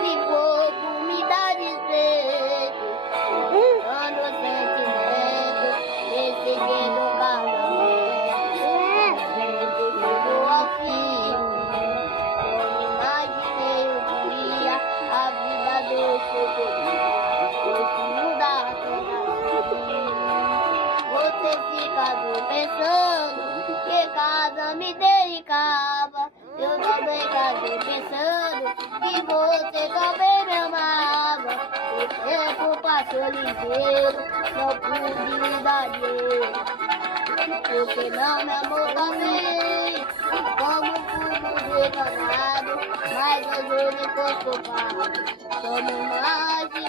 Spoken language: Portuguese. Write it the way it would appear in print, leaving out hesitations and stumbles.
Se for por me dar despeito, dando sentimento, decidindo o casamento, chegou ao fim. Eu imaginei um dia a vida dos futuros, fosse mudar toda a vida. Você fica pensando que casa me dedicava. Eu também casei pensando que você também me amava. O tempo passou ligeiro, não pude lhe dar jeito. Porque não me amou também, como fomos enganados. Mas hoje eu me tô culpado, somos mais de